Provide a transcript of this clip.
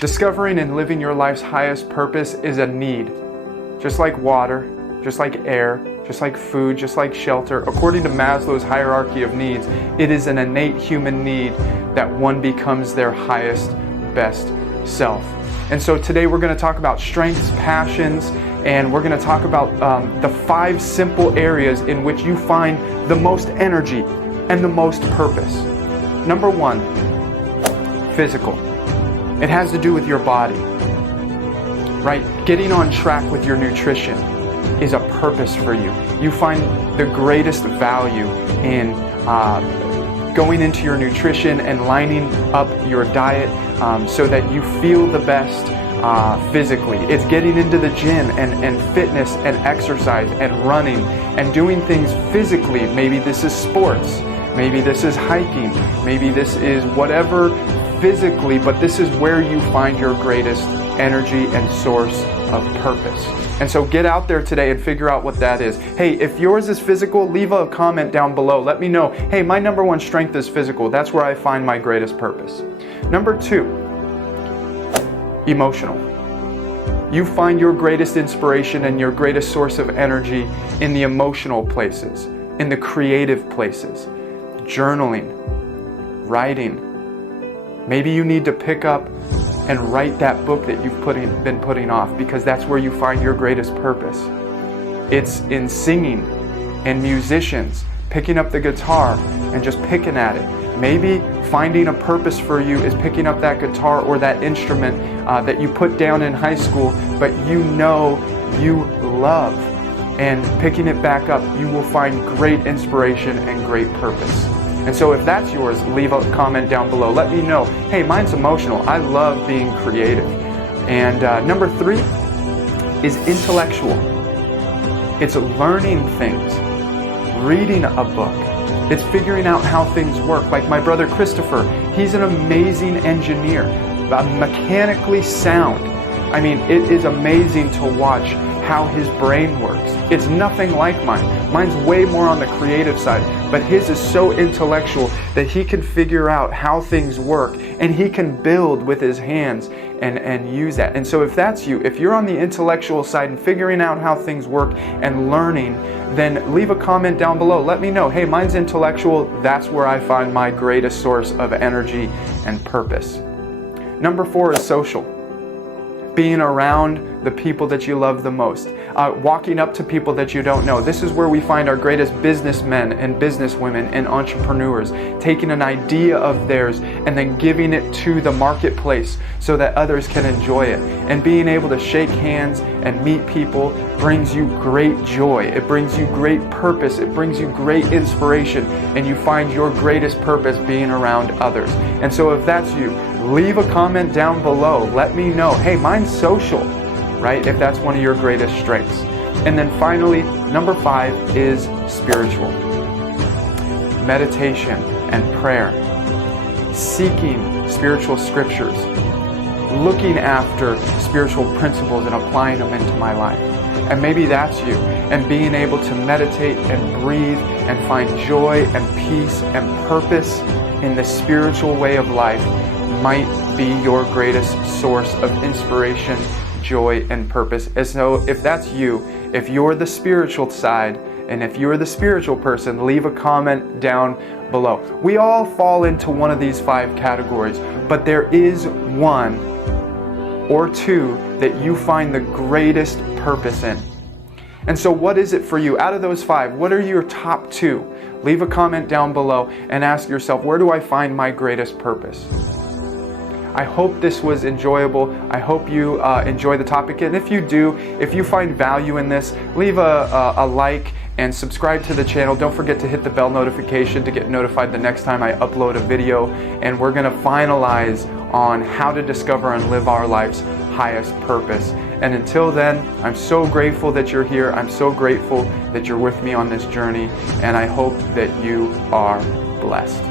Discovering and living your life's highest purpose is a need. Just like water, just like air, just like food, just like shelter. According to Maslow's hierarchy of needs, it is an innate human need that one becomes their highest, best self. And so today we're going to talk about strengths, passions, and we're going to talk about the 5 simple areas in which you find the most energy and the most purpose. Number 1, physical. It has to do with your body, right? Getting on track with your nutrition is a purpose for you. You find the greatest value in going into your nutrition and lining up your diet so that you feel the best physically. It's getting into the gym and fitness and exercise and running and doing things physically. Maybe this is sports, maybe this is hiking, maybe this is whatever physically, but this is where you find your greatest energy and source of purpose. And so get out there today and figure out what that is. Hey, if yours is physical, leave a comment down below. Let me know, hey, my number 1 strength is physical. That's where I find my greatest purpose. Number 2, emotional. You find your greatest inspiration and your greatest source of energy in the emotional places, in the creative places. Journaling, writing. Maybe you need to pick up and write that book that you've been putting off, because that's where you find your greatest purpose. It's in singing and musicians, picking up the guitar and just picking at it. Maybe finding a purpose for you is picking up that guitar or that instrument that you put down in high school, but you know you love. And picking it back up, you will find great inspiration and great purpose. And so if that's yours, leave a comment down below. Let me know, hey, mine's emotional. I love being creative. And number 3 is intellectual. It's learning things, reading a book. It's figuring out how things work. Like my brother Christopher, he's an amazing engineer, mechanically sound. I mean, it is amazing to watch how his brain works. It's nothing like mine. Mine's way more on the creative side, but his is so intellectual that he can figure out how things work and he can build with his hands and use that. And so if that's you, if you're on the intellectual side and figuring out how things work and learning, then leave a comment down below. Let me know, hey, mine's intellectual. That's where I find my greatest source of energy and purpose. Number 4 is social. Being around the people that you love the most, walking up to people that you don't know. This is where we find our greatest businessmen and businesswomen and entrepreneurs, taking an idea of theirs and then giving it to the marketplace so that others can enjoy it. And being able to shake hands and meet people brings you great joy. It brings you great purpose. It brings you great inspiration, and you find your greatest purpose being around others. And so if that's you, leave a comment down below. Let me know, hey, mine's social, right? If that's one of your greatest strengths. And then finally, number 5 is spiritual. Meditation and prayer. Seeking spiritual scriptures. Looking after spiritual principles and applying them into my life. And maybe that's you. And being able to meditate and breathe and find joy and peace and purpose in the spiritual way of life might be your greatest source of inspiration, joy, and purpose. And so if that's you, if you're the spiritual side, and if you're the spiritual person, leave a comment down below. We all fall into one of these 5 categories, but there is 1 or 2 that you find the greatest purpose in. And so what is it for you? Out of those 5, what are your top 2? Leave a comment down below and ask yourself, where do I find my greatest purpose? I hope this was enjoyable. I hope you enjoy the topic. And if you do, if you find value in this, leave a like and subscribe to the channel. Don't forget to hit the bell notification to get notified the next time I upload a video. And we're going to finalize on how to discover and live our life's highest purpose. And until then, I'm so grateful that you're here. I'm so grateful that you're with me on this journey. And I hope that you are blessed.